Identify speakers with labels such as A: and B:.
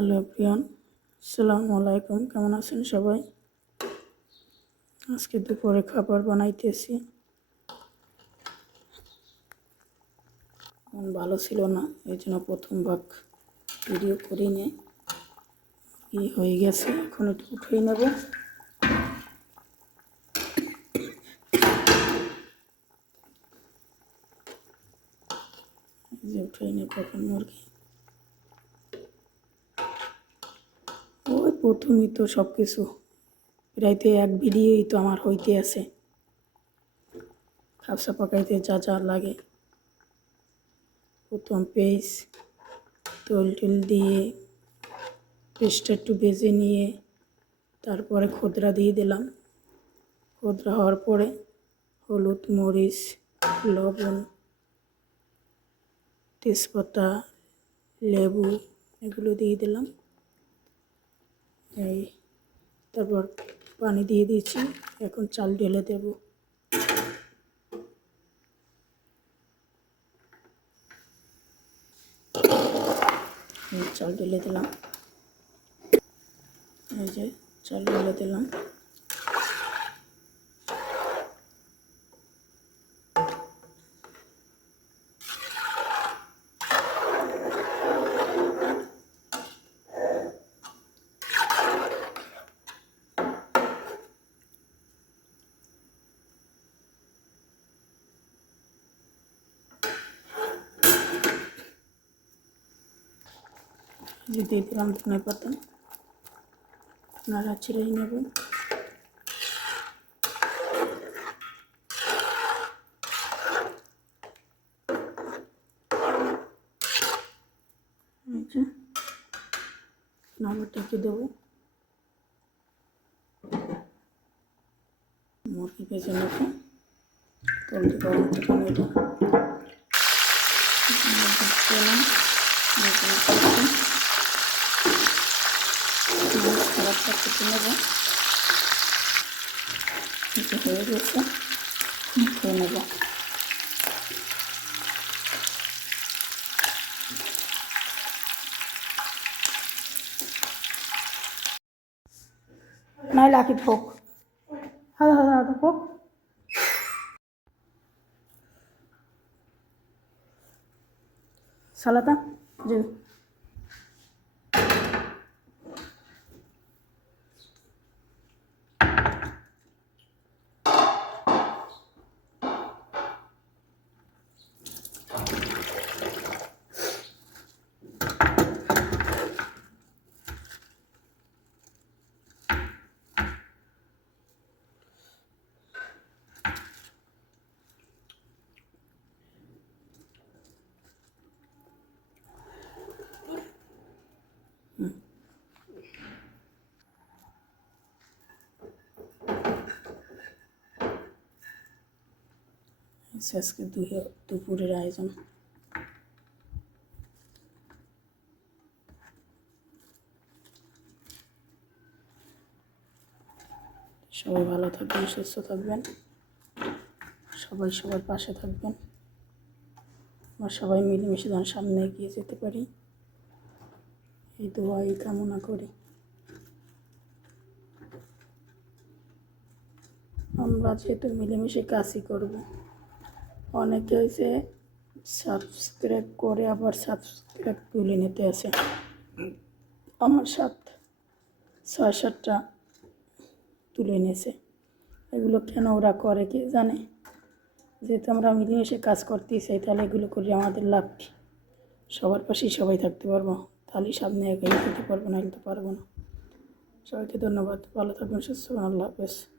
A: Hello প্রিয়ন আসসালামু আলাইকুম। কেমন আছেন সবাই? আজকে দুপুরে খাবার বানাইতেছি। মন ভালো ছিল না এই জন্য প্রথম ভাগ ভিডিও করি নে হয়ে গেছে, এখন একটু উঠেই নেব। এই যে উঠেই নেব এখন মুরগি। প্রথমই তো সব কিছু প্রায়তে এক ভিডিওই তো আমার হইতে আছে। খাপসা পাকাইতে যা যা লাগে। প্রথম পেজ, তোল টোল দিয়ে পেস্টটা একটু ভেজে নিয়ে তারপরে খোদরা দিয়ে দিলাম। খোদরা হওয়ার পরে হলুদ, মরিচ, লবণ, তেজপাতা, লেবু এগুলো দিয়ে দিলাম। এই, তারপর পানি দিয়ে দিয়েছি, এখন চাল ঢেলে দেব। চাল ঢেলে দিলাম। এই যে চাল ঢেলে দিলাম। যে দিয়ে দিলাম ধনে পাতা নাড়া ছিঁড়েই নেব এই যে নাড়া টেকে দেবো। মুরগি ভেজে নেব। তলটি গরম থেকে নেব দিলাম কেটে নেব। হয়ে গেছে খেয়ে নেব। নাই লাকি ফোক হাদা হাদা হাদা ফোক সালাতা জি আজকে দুপুরের আয়োজন। সবাই ভালো থাকবেন, সুস্থ থাকবেন। সবাই সবার পাশে থাকবেন। আমরা সবাই মিলেমিশে যেন সামনে এগিয়ে যেতে পারি। এই দোয়া এই কামনা করি। আমরা যেহেতু মিলেমিশে কাজই করব। অনেকে হয়েছে সাবস্ক্রাইব করে আবার সাবস্ক্রাইব তুলে নিতে আছে আমার সাত, ছয়, সাতটা তুলে নিয়েছে। এগুলো কেন ওরা করে কি জানে? যেহেতু আমরা মিলেমিশে কাজ করতেই চাই তাহলে এগুলো করলে আমাদের লাভ কী? সবার পাশেই সবাই থাকতে পারব। তাহলেই সামনে এগিয়ে যেতে পারব না তো পারব না। সবাইকে ধন্যবাদ। ভালো থাকবেন, সুস্থ আল্লাহ হাফেজ।